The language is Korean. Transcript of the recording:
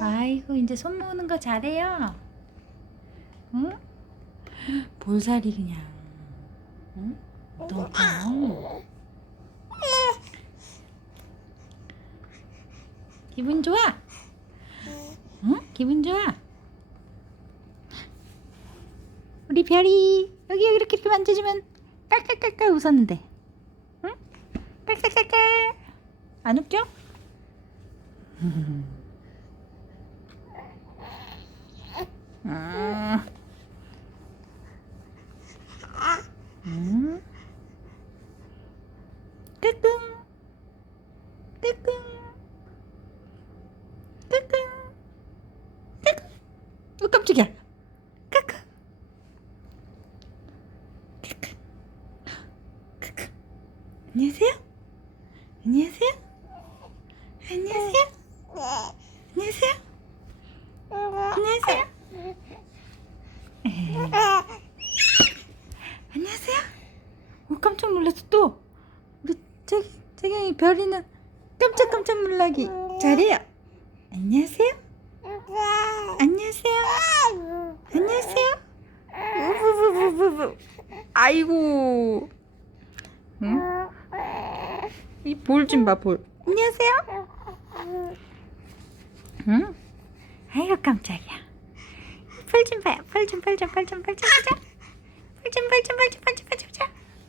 아이고 이제 손 모으는 거 잘해요. 응? 볼살이 그냥. 응? 너 기분 좋아? 응? 기분 좋아? 우리 별이 여기 이렇게 이렇게 만져주면 깔깔깔깔 웃었는데 응? 깔깔깔깔 안 웃겨? 음. 음. 끄끙 끄끙 끄끙 끄끙 어 깜짝이야 끄끄 끄끄 안녕하세요 안녕하세요 안녕하세요 안녕하세요 안녕하세요 에이. 안녕하세요 오 깜짝 놀랐어 또 우리 저기 저기 별이는 깜짝깜짝 놀라기 잘해요 안녕하세요 안녕하세요 안녕하세요 우부부부부부 아이고 응? 이 볼 좀 봐 볼 안녕하세요 응? 아이고 깜짝이야 펄좀 봐요 펄좀펄좀펄좀펄좀 보자 펄좀펄좀펄좀펄좀펄좀 보자